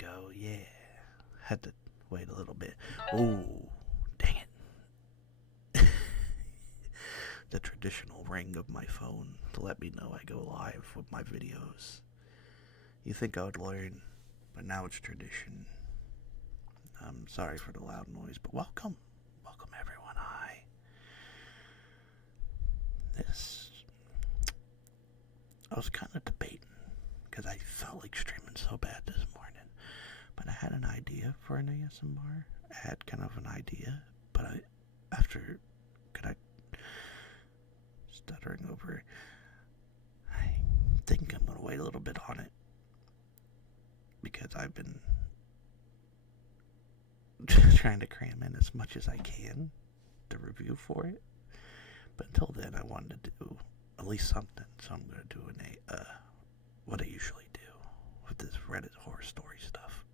go. Yeah. Had to wait a little bit. Oh, dang it. The traditional ring of my phone to let me know I go live with my videos. You think I would learn, but now it's tradition. I'm sorry for the loud noise, but welcome. Welcome, everyone. Hi. I was kind of debating because I felt like streaming so bad this morning. But I had an idea for an ASMR. I had kind of an idea, but stuttering over, I think I'm gonna wait a little bit on it because I've been trying to cram in as much as I can to review for it. But until then, I wanted to do at least something, so I'm gonna do what I usually do with this Reddit horror story stuff.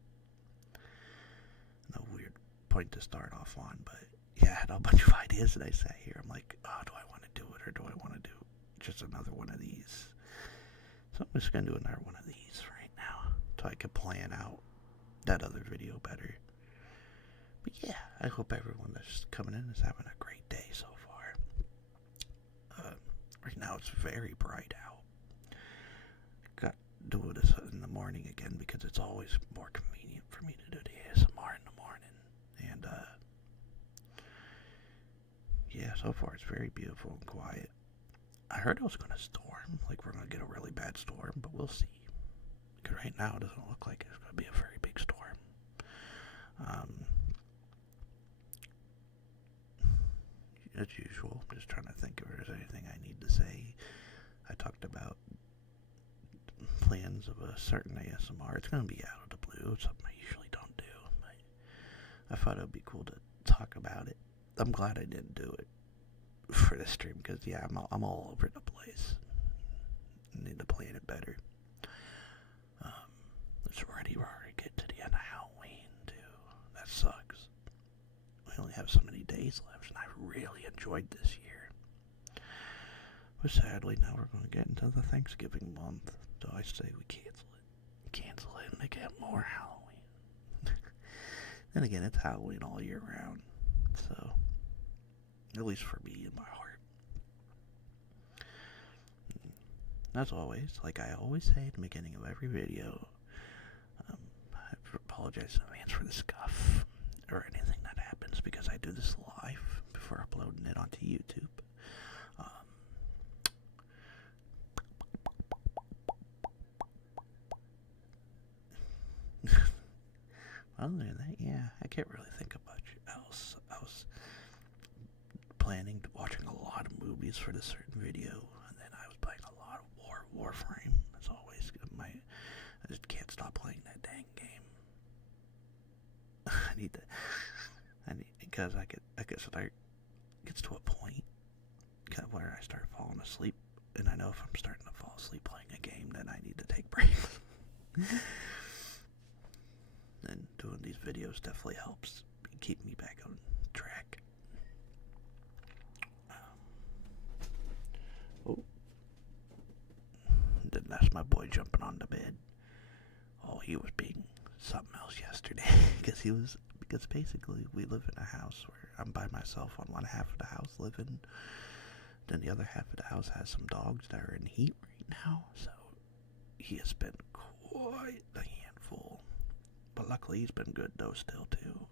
No weird point to start off on, but yeah, I had a bunch of ideas and I sat here. I'm like, oh, do I want to do it or do I want to do just another one of these? So I'm just gonna do another one of these right now so I can plan out that other video better. But yeah, I hope everyone that's coming in is having a great day so far. Right now it's very bright out. Got to do this in the morning again because it's always more convenient for me to do the ASMR in the morning. And yeah, so far it's very beautiful and quiet. I heard it was going to storm, like we're going to get a really bad storm, but we'll see. Because right now it doesn't look like it's going to be a very big storm. As usual, I'm just trying to think if there's anything I need to say. I talked about plans of a certain ASMR. It's going to be out of the blue. It's something I usually don't do. I thought it would be cool to talk about it. I'm glad I didn't do it for this stream because, yeah, I'm all over the place. I need to plan it better. It's already to get to the end of Halloween, too. That sucks. We only have so many days left, and I really enjoyed this year. But sadly, now we're going to get into the Thanksgiving month, so I say we cancel it. Cancel it and they get more Halloween. Then again, it's Halloween all year round, so at least for me in my heart. As always, like I always say at the beginning of every video, I apologize in advance for the scuff or anything that happens because I do this live before uploading it onto YouTube. Other than that, yeah, I can't really think of much else. I was planning to watching a lot of movies for this certain video, and then I was playing a lot of Warframe. As always, I just can't stop playing that dang game. Because I could start, gets to a point where I start falling asleep, and I know if I'm starting to fall asleep playing a game, then I need to take breaks. And doing these videos definitely helps keep me back on track. Then that's my boy jumping on the bed. Oh, he was being something else yesterday because basically we live in a house where I'm by myself on one half of the house living. Then the other half of the house has some dogs that are in heat right now, so he has been quite a handful. But luckily he's been good though still too.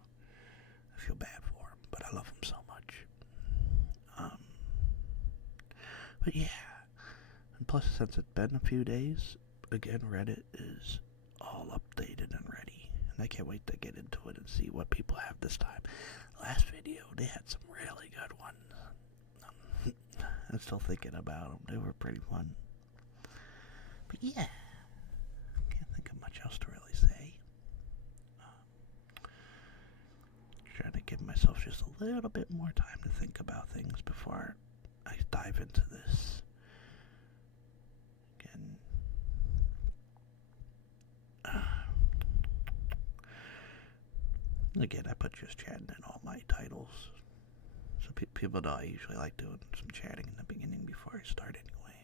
I feel bad for him, but I love him so much. But yeah. And plus, since it's been a few days, again, Reddit is all updated and ready. And I can't wait to get into it and see what people have this time. Last video, they had some really good ones. I'm still thinking about them. They were pretty fun. But yeah, can't think of much else to really say. Trying to give myself just a little bit more time to think about things before I dive into this. Again, I put just chatting in all my titles. So people know I usually like doing some chatting in the beginning before I start anyway.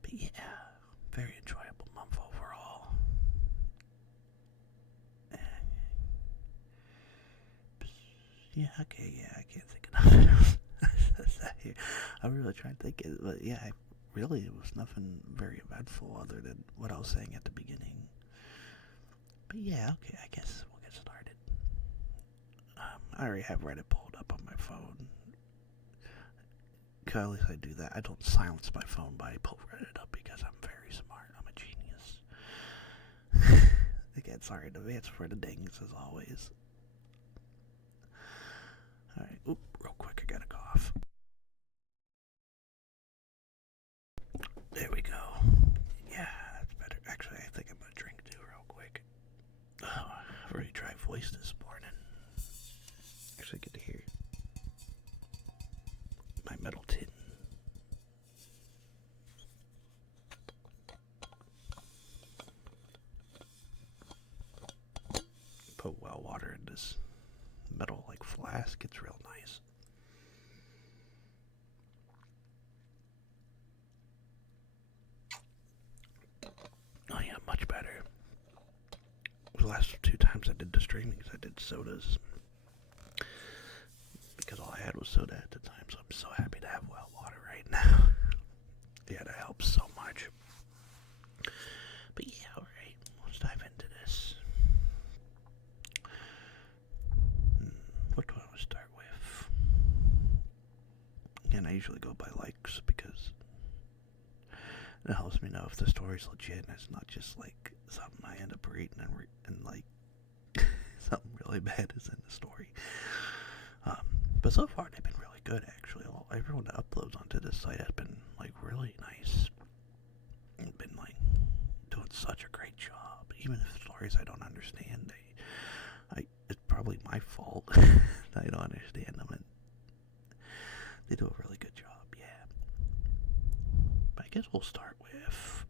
But yeah, very enjoyable month overall. Yeah, okay, yeah, I can't think of nothing else. I'm really trying to think it, but yeah, really, it was nothing very eventful other than what I was saying at the beginning. But yeah, okay, I guess we'll get started. I already have Reddit pulled up on my phone. Cause at least I do that. I don't silence my phone, but I pull Reddit up because I'm very smart. I'm a genius. Again, sorry in advance for the dings as always. Alright, oop, real quick, I gotta cough. There we go. Yeah, that's better. Actually, I think I'm gonna drink too, real quick. Oh, I've already tried voice this morning. Actually, good to hear my metal tin. Put well water in this metal like flask. It's real nice. Oh yeah, much better. The last 2 times I did the streamings, I did sodas because all I had was soda at the time. So I'm so happy to have well water right now. Yeah, that helps so much. But yeah, alright, let's dive into this. What do I want to start with? And I usually go by likes because it helps me know if the story's legit and it's not just like something I end up reading and like something really bad is in the story. But so far they've been really good actually. Everyone that uploads onto this site has been like really nice. And been like doing such a great job. Even if stories I don't understand, it's probably my fault that I don't understand them, and they do a really good job. Yeah. But I guess we'll start with.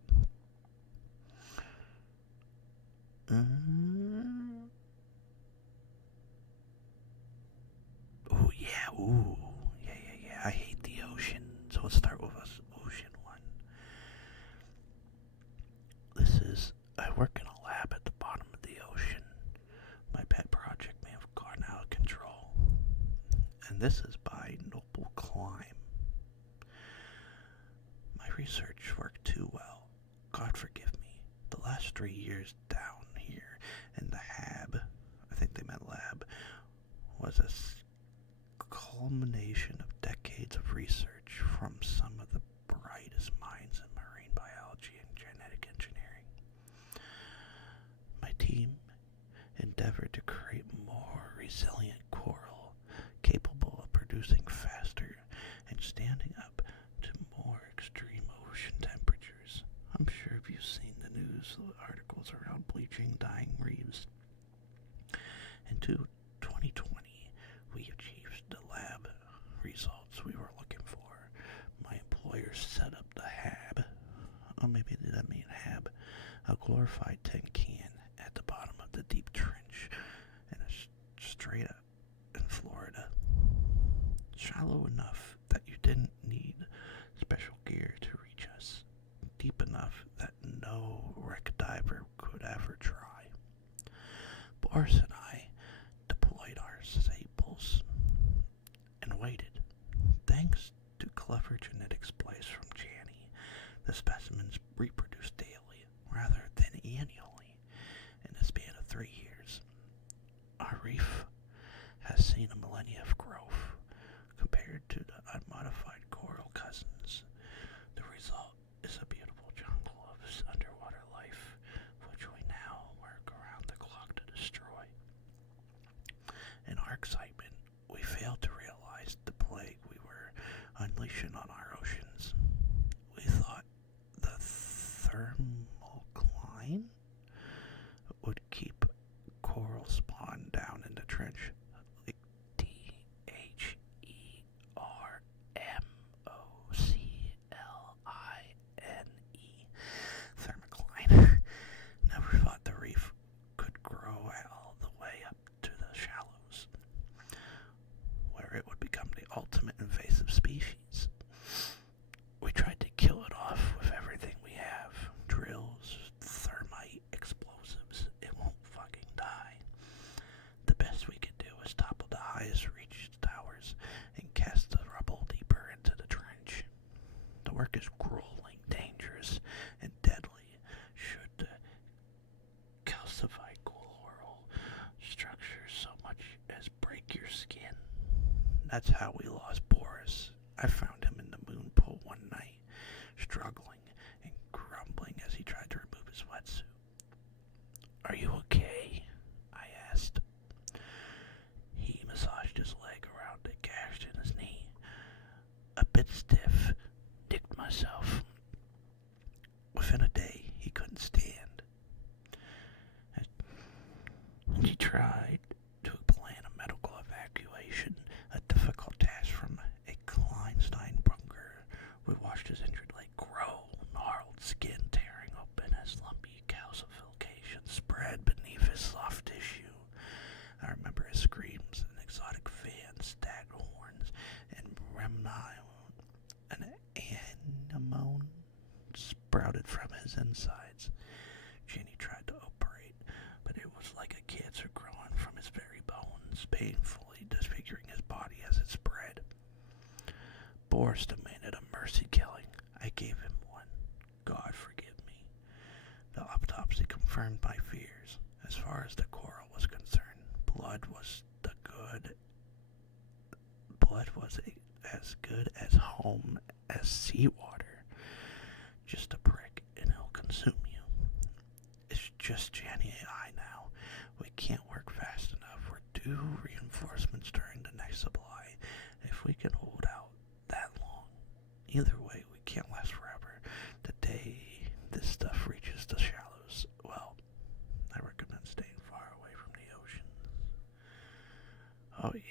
Oh yeah, ooh, yeah. I hate the ocean, so let's start with us ocean one. This is I work in a lab at the bottom of the ocean. My pet project may have gone out of control, and this is by Noble Climb. My research worked too well. God forgive me. The last 3 years down here in the HAB, I think they meant lab, was a culmination of decades of research from some of the brightest minds in marine biology and genetic engineering. My team endeavored to create more resilient coral capable of producing faster and standing up to more extreme ocean temperatures. I'm sure if you've seen the news articles around bleaching dying reefs. In 2020, we achieved the lab results we were looking for. My employer set up the HAB, or maybe that mean HAB, a glorified tin can at the bottom of the deep trench in a strata in Florida. Shallow enough that you didn't need special gear to reach us. Deep enough that no wreck diver could ever try. Boris and I deployed our sables and waited. Thanks to clever genetic splice from Janny, the specimens reproduced daily rather than annually in the span of 3 years. Our reef has seen a millennia of growth compared to the unmodified coral cousins. The result is a beautiful jungle of underwater life, which we now work around the clock to destroy. In our excitement, we failed to realize the plague we were unleashing on our oceans. We thought the thermocline would keep coral spawn down in the trench like THERMOCLI That's how we lost Boris. I found him in the moon pool one night, struggling and grumbling as he tried to remove his wetsuit. Are you okay? I asked. He massaged his leg around a gash in his knee. A bit stiff, dicked myself. Within a day, he couldn't stand. And he tried to plan a medical evacuation, a difficult task from a Kleinstein bunker. We watched his injured leg grow, gnarled skin tearing open as lumpy calcification spread beneath his soft tissue. I remember his screams and exotic fans, stacked horns, and an anemone sprouted from his insides. Jenny tried to operate, but it was like a cancer growing from his very bones, painfully disfiguring his body as it spread. Boris demanded a mercy killing. I gave him one. God forgive me. The autopsy confirmed my fears. As far as the coral was concerned, blood was as good as home as seawater. Just a prick, and it'll consume you. It's just Jenny and I now. We can't work fast enough. We're due reinforcements during the next supply. If we can hold out that long, either way, we can't last forever. The day this stuff reaches the shallows, well, I recommend staying far away from the oceans. Oh yeah.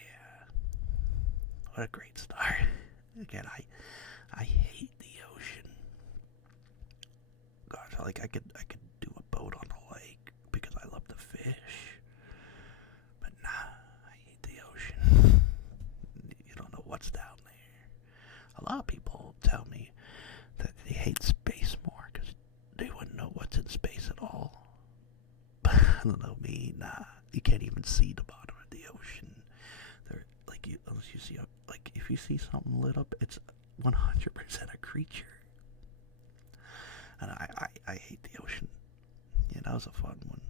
What a great start. Again, I hate the ocean. Gosh, I could do a boat on the lake because I love the fish. But nah, I hate the ocean. You don't know what's down there. A lot of people tell me that they hate space more because they wouldn't know what's in space at all. But I don't know, me, nah. You can't even see the bottom of the ocean. Unless you see if you see something lit up, it's 100% a creature. And I hate the ocean. Yeah, that was a fun one.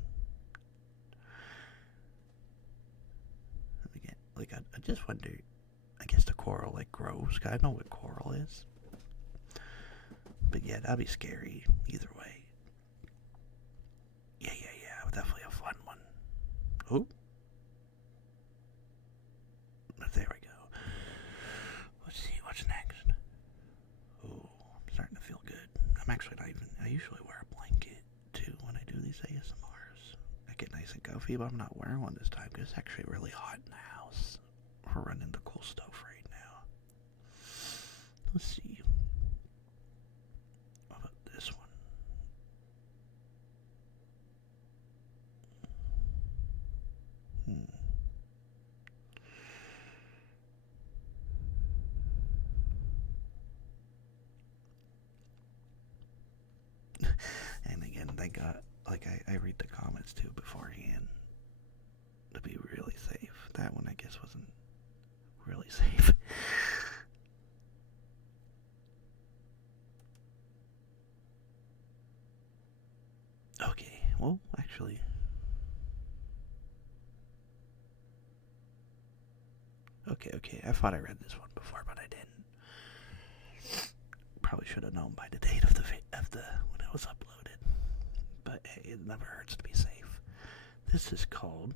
Again, I just wonder. I guess the coral grows. I know what coral is. But yeah, that'd be scary either way. Yeah. Definitely a fun one. Oh. There we go. Let's see what's next. Oh, I'm starting to feel good. I'm actually not even. I usually wear a blanket too when I do these ASMRs. I get nice and comfy, but I'm not wearing one this time because it's actually really hot in the house. We're running the cool stove right now. Let's see. What about this one? And again, thank God, I read the comments too beforehand to be really safe. That one, I guess, wasn't really safe. Okay, well, actually. Okay, I thought I read this one before, but I didn't. Probably should have known by the date of the when it was uploaded. But hey, it never hurts to be safe. This is called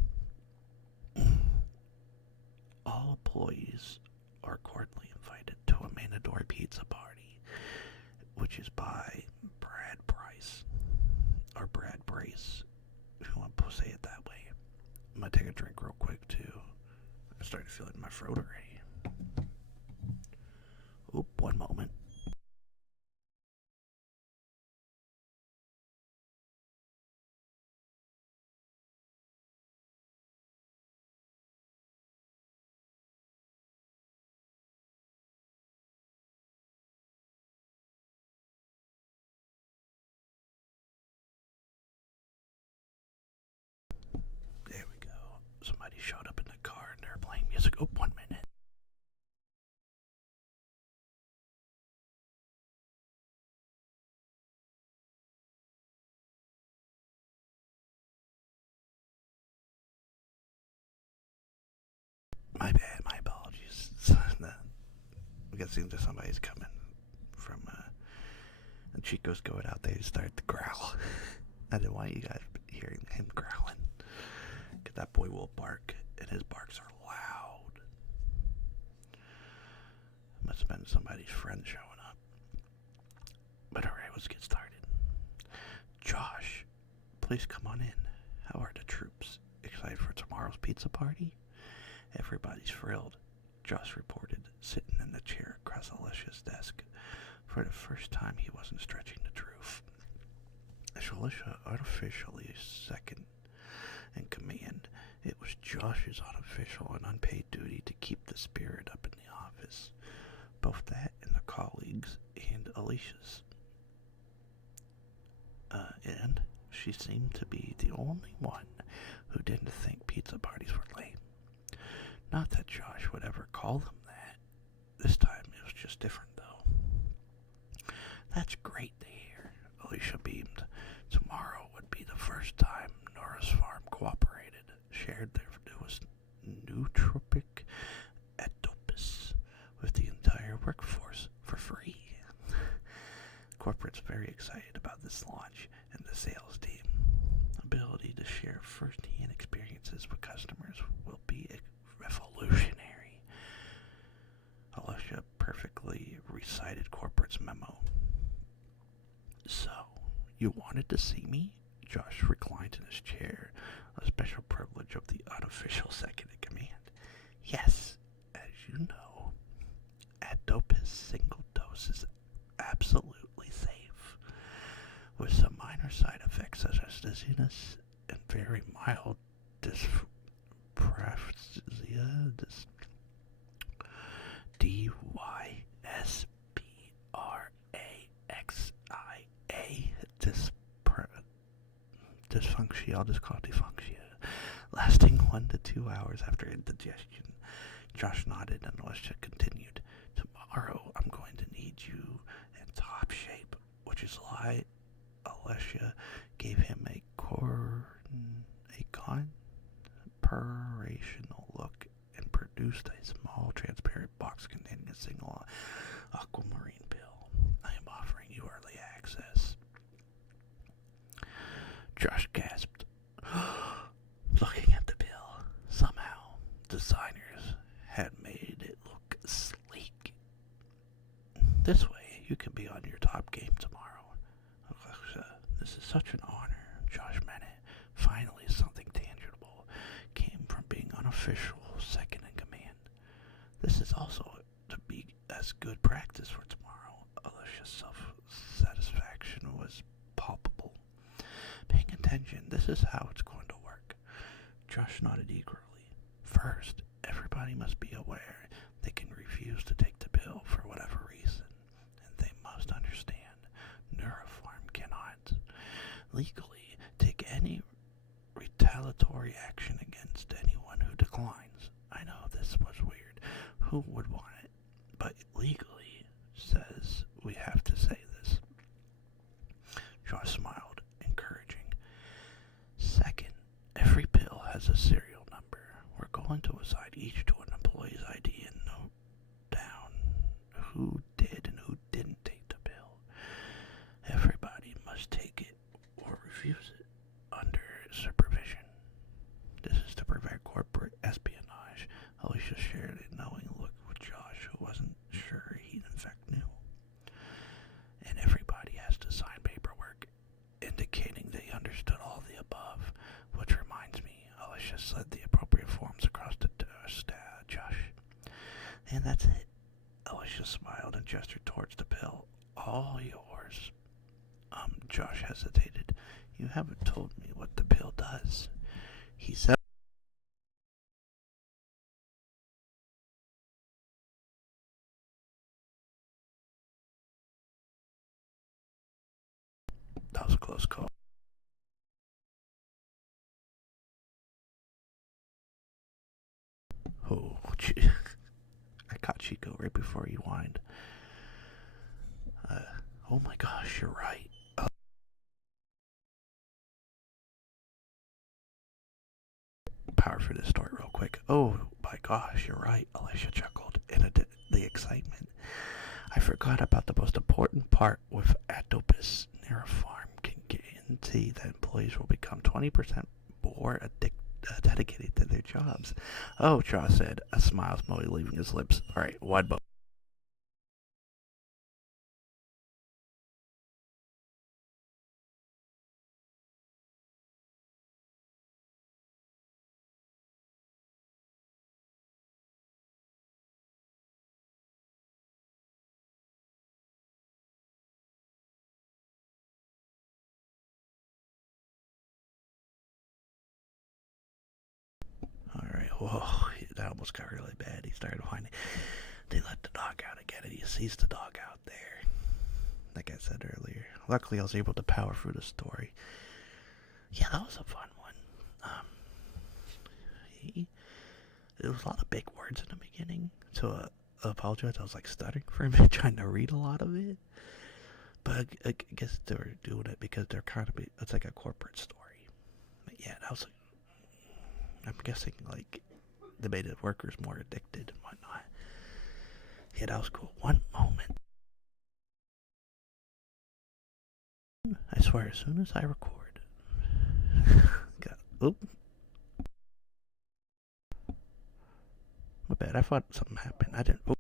All Employees Are Cordially Invited to a Mandatory Pizza Party, which is by Brad Price, or Brad Brace, if you want to say it that way. I'm going to take a drink real quick, too. I'm starting to feel it in my throat already. Oop, one moment. There we go. Somebody showed up in the car and they're playing music. Oh, 1 minute. My bad, my apologies. I'm guessing that somebody's coming from, and Chico's going out there to start to growl. I didn't want you guys hearing him growling. Because that boy will bark, and his barks are loud. Must have been somebody's friend showing up. But alright, let's get started. Josh, please come on in. How are the troops? Excited for tomorrow's pizza party? Everybody's thrilled, Josh reported, sitting in the chair across Alicia's desk. For the first time, he wasn't stretching the truth. As Alicia unofficially second in command, it was Josh's unofficial and unpaid duty to keep the spirit up in the office. Both that and the colleagues and Alicia's. And she seemed to be the only one who didn't think pizza parties were lame. Not that Josh would ever call them that. This time it was just different, though. That's great to hear, Alicia beamed. Tomorrow would be the first time Nora's farm cooperated, shared their newest nootropic Adopus with the entire workforce for free. Corporate's very excited about this launch, and the sales team. Ability to share first-hand experiences with customers will be revolutionary. Alicia perfectly recited Corporate's memo. So, you wanted to see me? Josh reclined in his chair, a special privilege of the unofficial second in command. Yes, as you know, Adopus single dose is absolutely safe, with some minor side effects such as dizziness and very mild dyspraxia, dysphagia, I'll just call it dysphagia, lasting 1 to 2 hours after indigestion. Josh nodded and Alicia continued. Tomorrow I'm going to need you in top shape, which is why Alicia gave him a conspirational look and produced a small transparent box containing a single aquamarine pill. I am offering you early access. Josh gasped, looking at the pill. Somehow, designers had made it look sleek. This way, you can be on your top game tomorrow. This is such an honor, Josh meant it. Finally, something tangible came from being unofficial second in command. This is also to be as good practice for tomorrow. Alicia's self-satisfaction was palpable. Paying attention, this is how it's going to work. Josh nodded eagerly. First, everybody must be aware they can refuse to take the pill for whatever reason, and they must understand Neurofarm cannot legally take any retaliatory action against anyone who declines. I know this was weird. Who would want it? But legally says we have to say this. Josh smiled, encouraging. Second, every pill has a serial number. We're going to assign each to an employee's ID and note down who did and who didn't take the pill. Everybody must take it or refuse it under supervision. This is to prevent corporate espionage. Alicia shared a knowing look with Josh, who wasn't sure he in fact knew. And everybody has to sign paperwork indicating they understood all the above, which reminds me, Alicia slid the appropriate forms across the desk to Josh. And that's it. Alicia smiled and gestured towards the pill. All yours. Josh hesitated. You haven't told me what the pill does. He said. That was a close call. Oh, I caught Chico right before he whined. Oh my gosh, you're right. Power for this story real quick. Oh my gosh, you're right, Alicia chuckled. In the excitement. I forgot about the most important part with Atopus near a farm can guarantee that employees will become 20% more dedicated to their jobs. Oh, Shaw said, a smile slowly leaving his lips. Alright, one moment. Alright, whoa, that almost got really bad. He started whining. They let the dog out again, and he sees the dog out there. Like I said earlier. Luckily, I was able to power through the story. Yeah, that was a fun one. There was a lot of big words in the beginning, so I apologize. I was like stuttering for a minute trying to read a lot of it. But I guess they were doing it because they're kind of, it's like a corporate story. But yeah, that was, I'm guessing like they made the workers more addicted and whatnot. Yeah, that was cool. One moment. I swear, as soon as I record, oop, my bad. I thought something happened. I didn't. Oop.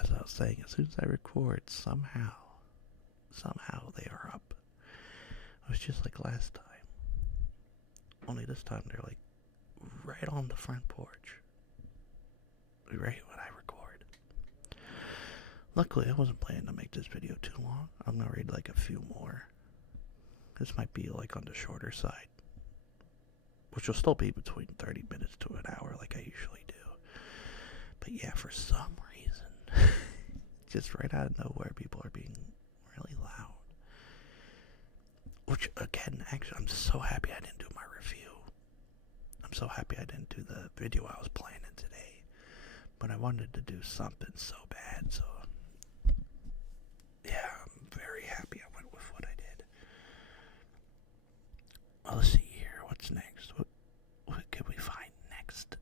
As I was saying, as soon as I record, somehow they are up. It was just like last time. Only this time they're like right on the front porch. Right when I record. Luckily, I wasn't planning to make this video too long. I'm gonna read like a few more. This might be like on the shorter side. Which will still be between 30 minutes to an hour like I usually do. But yeah, for some reason, just right out of nowhere, people are being really loud. Which, again, actually, I'm so happy I didn't do my review. I'm so happy I didn't do the video I was planning today. But I wanted to do something so bad, so yeah, I'm very happy I went with what I did. Well, let's see here. What's next? What can we find next?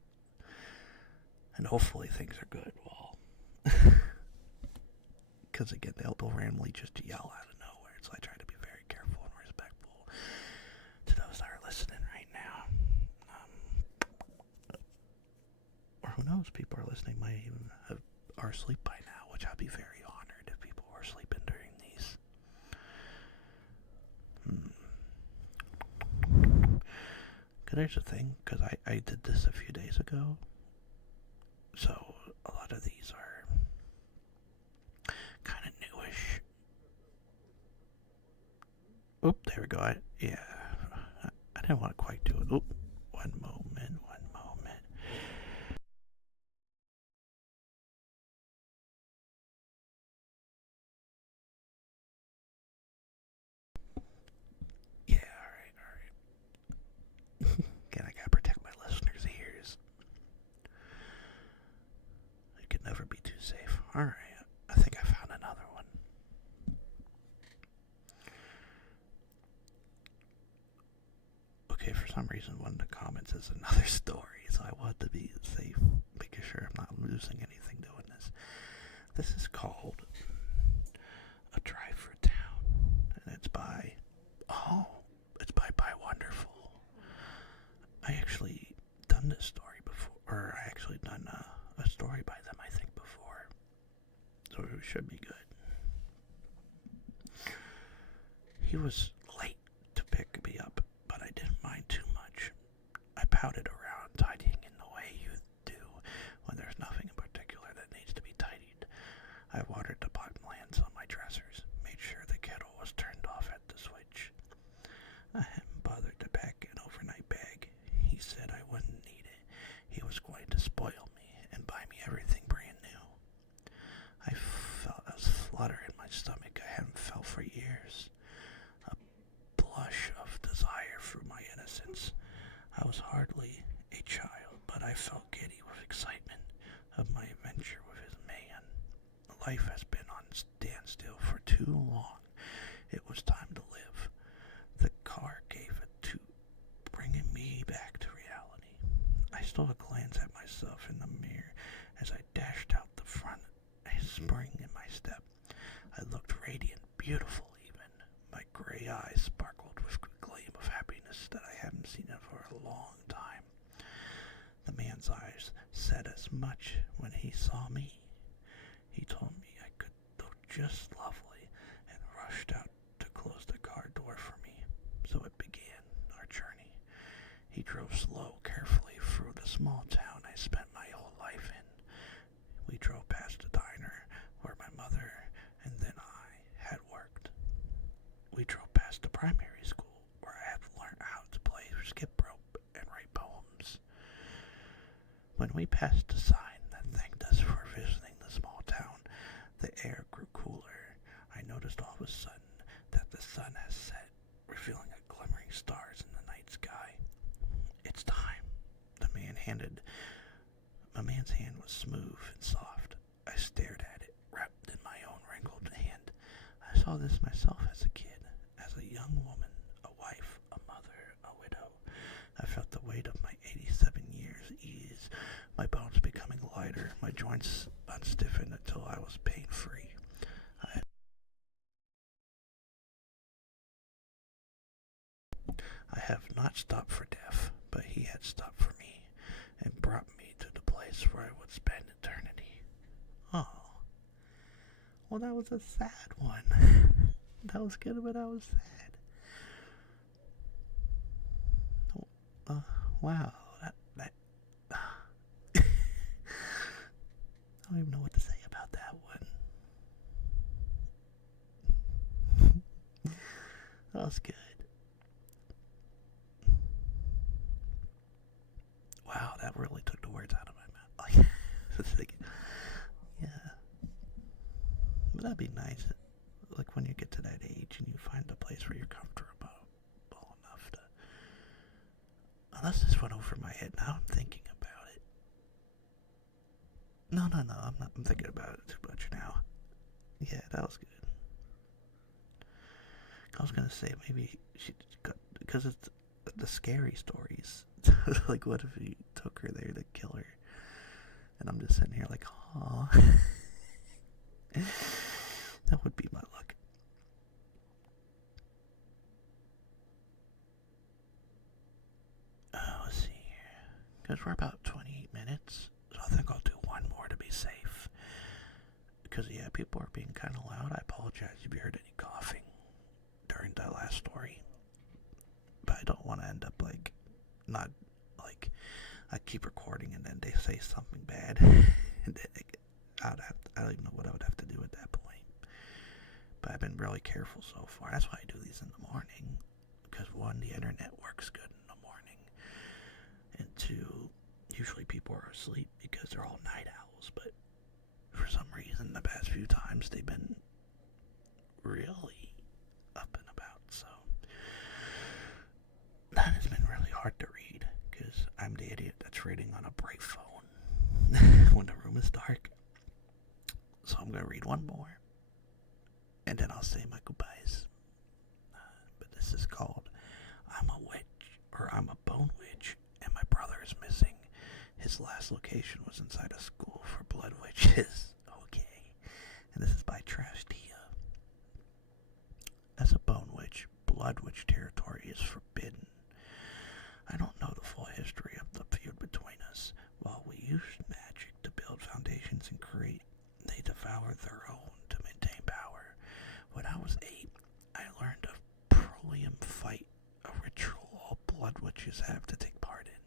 And hopefully things are good. Well, because again, they'll randomly just yell out of nowhere, so I try to be very careful and respectful to those that are listening right now. Or who knows, people are listening might even are asleep by now, which I'd be very honored if people were sleeping during these. Cause there's a thing, because I did this a few days ago, so a lot of these are kind of newish. Oop, there we go. I didn't want to quite do it. Oop, one moment. Yeah, alright. Again, I gotta protect my listeners' ears. It could never be too safe. Alright, I think I found another one. Okay, for some reason one of the comments is another story, so I want to be safe, making sure I'm not losing anything doing this. This is called A Drive for Town, and it's by Wonderful. I actually done this story before, or I actually done a story by them, I think, before, so it should be good. He was late to pick me up, but I didn't mind too much. I pouted around, tidying in the way you do when there's nothing in particular that needs to be tidied. I watered the pot plants on my dressers, made sure the kettle was turned off at the switch. I hadn't bothered to pack an overnight bag. He said I wouldn't need it. He was going to spoil me and buy me everything brand new. I felt a flutter in my stomach I hadn't felt for years. A blush of desire through my innocence. I was hardly a child, but I felt giddy with excitement of my adventure with his man. Life has been on standstill for too long. It was time to live. The car gave a toot, bring stole a glance at myself in the mirror as I dashed out the front, a spring in my step. I looked radiant, beautiful even. My gray eyes sparkled with a gleam of happiness that I haven't seen in for a long time. The man's eyes said as much when he saw me. He told me I could look just lovely and rushed out to close the car door for me. So it began, our journey. He drove slow, carefully through the small town I spent my whole life in. We drove past the diner where my mother and then I had worked. We drove past the primary school where I had learned how to play skip rope and write poems. When we passed the sign that thanked us for visiting the small town, the air grew cooler. I noticed all of a sudden that the sun has set, revealing a glimmering stars in the night sky. It's time. A man's hand was smooth and soft. I stared at it, wrapped in my own wrinkled hand. I saw this myself as a kid, as a young woman, a wife, a mother, a widow. I felt the weight of my 87 years ease, my bones becoming lighter, my joints unstiffened until I was pain-free. I have not stopped for death, but he had stopped for me and brought me to the place where I would spend eternity. Oh, well, that was a sad one. That was good, but that was sad. Wow, that I don't even know what to say about that one. That was good. Wow, that really took the words out of my mouth. Yeah. But that'd be nice. Like when you get to that age and you find a place where you're comfortable enough to... Unless this went over my head. Now I'm thinking about it. No, I'm not. I'm thinking about it too much now. Yeah, that was good. I was gonna say maybe because it's the scary stories. Like, what if he took her there to kill her? And I'm just sitting here like, aw. That would be my luck. Let's see here. Because we're about 28 minutes, so I think I'll do one more to be safe. Because, yeah, people are being kind of loud. I apologize if you heard any coughing during that last story. But I don't want to end up, like, not, like, I keep recording and then they say something bad. And then I don't even know what I would have to do at that point. But I've been really careful so far. That's why I do these in the morning. Because, one, the internet works good in the morning. And two, usually people are asleep because they're all night owls. But for some reason, the past few times, they've been really up and about. So that has been really hard to read. Because I'm the idiot that's reading on a bright phone when the room is dark. So I'm going to read one more. And then I'll say my goodbyes. But this is called I'm a Witch, or I'm a Bone Witch, and my brother is missing. His last location was inside a school for blood witches. Okay. And this is by Trash Tia. As a Bone Witch, blood witch territory is forbidden. I don't know the full history of the feud between us. While we used magic to build foundations and create, they devoured their own to maintain power. When I was 8, I learned of Prolium Fight, a ritual all blood witches have to take part in.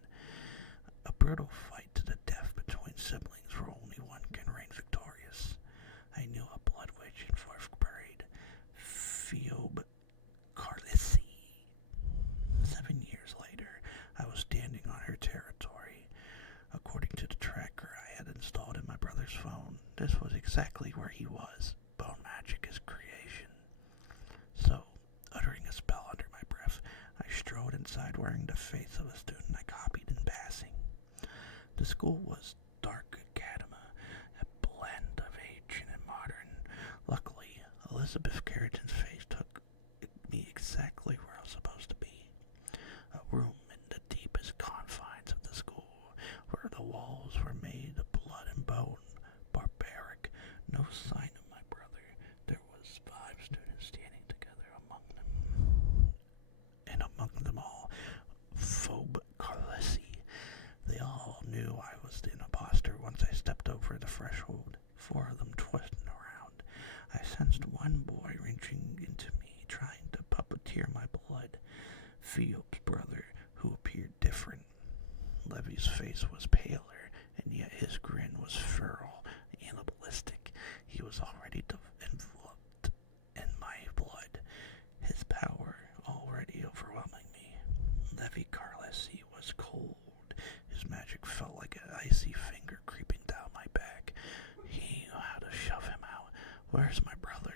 A brutal fight to the death between siblings where only one can reign victorious. I knew a blood witch in 4th grade, Phoebe Carlissi. 7 years later, I was standing on her territory. According to the tracker I had installed in my brother's phone, this was exactly where he was. Bone magic is creation. So, uttering a spell under my breath, I strode inside wearing the face of a student I copied in passing. The school was Dark Academa, a blend of ancient and modern. Luckily, Elizabeth Carrington's face took me exactly where I was supposed to be. A room in the deepest confines of the school, sensed one boy reaching into me, trying to puppeteer my blood. Field's brother, who appeared different. Levy's face was paler, and yet his grin was feral, animalistic. He was already enveloped in my blood, his power already overwhelming me. Levy Carlesi was cold. His magic felt like an icy finger creeping down my back. He knew how to shove him out. Where's my brother?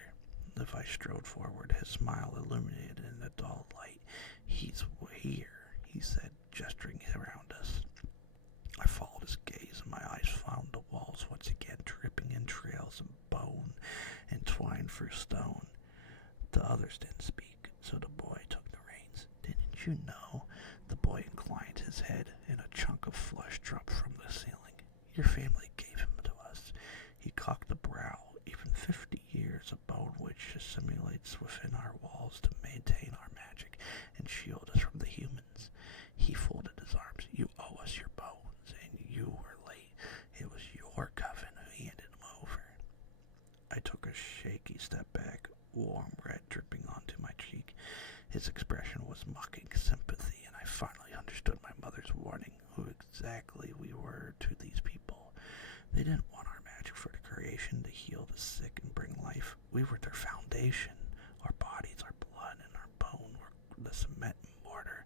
Levi strode forward, his smile illuminated in the dull light. He's here, he said, gesturing around us. I followed his gaze, and my eyes found the walls once again, dripping in trails of bone entwined through stone. The others didn't speak, so the boy took the reins. Didn't you know? The boy inclined his head, and a chunk of flesh dropped from the ceiling. Your family gave him to us. He cocked the brow. Even 50 years of bone which assimilates within our walls to maintain our magic and shield us from the humans. He folded his arms. You owe us your bones, and you were late. It was your coven who handed him over. I took a shaky step back, warm red dripping onto my cheek. His expression was mocking sympathy, and I finally understood my mother's warning, who exactly we were to these people. They didn't want our magic for the creation to heal the sick and bring life. We were their foundation. Our bodies, our blood, and our bone were the cement and mortar.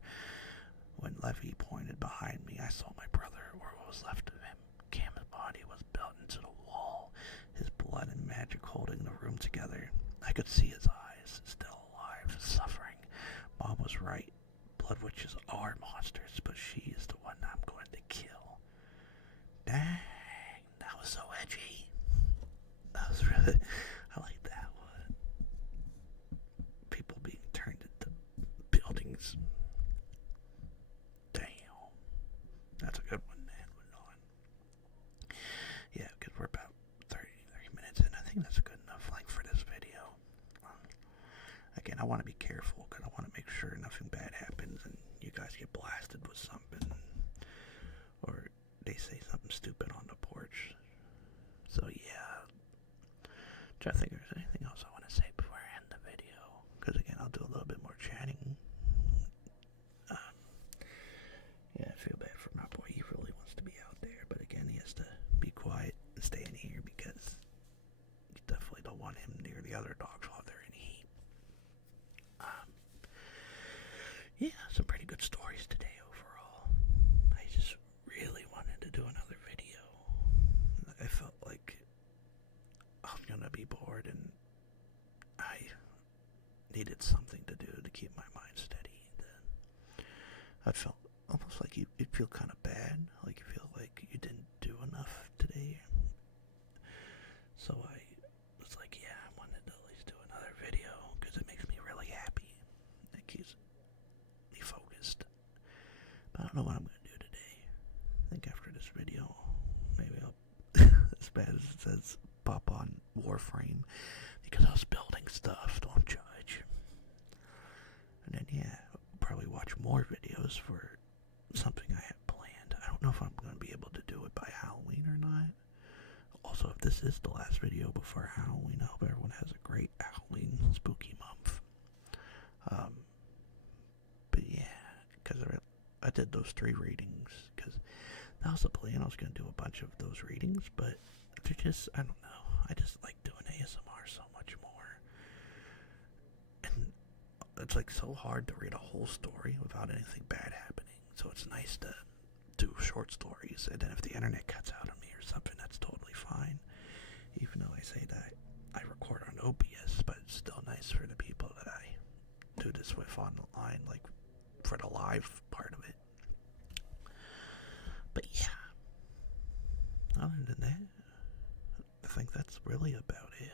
When Levy pointed behind me, I saw my brother, or what was left of him. Cam's body was built into the wall, his blood and magic holding the room together. I could see his eyes, still alive, suffering. Mom was right. Blood witches are monsters, but she is the one I'm going to kill. Dang, that was so edgy. That was really, I like that one. People being turned into buildings. Damn. That's a good one, man. Yeah, because we're about 30 minutes in. I think that's a good enough length for this video. Again, I want to be careful because I want to make sure nothing bad happens and you guys get blasted with something. Or they say something stupid on the porch. So yeah. Try to think if there's anything else I want to say before I end the video. Because again, I'll do a little bit more chatting. Yeah, I feel bad for my boy. He really wants to be out there. But again, he has to be quiet and stay in here because you definitely don't want him near the other dogs while they're in heat. Yeah, some pretty good stories today overall. I just really wanted to do another video. I felt like I'm gonna be bored and I needed something to do to keep my mind steady. I felt almost like you'd feel kind of bad, like you feel like you didn't do enough today. So I was like, yeah, I wanted to at least do another video because it makes me really happy. It keeps me focused. But I don't know what I'm going to do today. I think after this video, maybe I'll, as bad as it says, pop on Warframe because I was building stuff, don't judge. And then, yeah, I'll probably watch more videos for something I have planned. I don't know if I'm going to be able to do it by Halloween or not. Also, if this is the last video before Halloween, I hope everyone has a great Halloween spooky month. But yeah, because I did those 3 readings, because that was the plan. I was going to do a bunch of those readings, but they're just, I don't know. I just like doing ASMR so much more. And it's like so hard to read a whole story without anything bad happening. So it's nice to do short stories, and then if the internet cuts out on me or something, that's totally fine. Even though I say that I record on OBS, but it's still nice for the people that I do this with online, like for the live part of it. But yeah, other than that, I think that's really about it.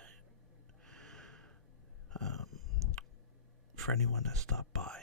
For anyone that stopped by,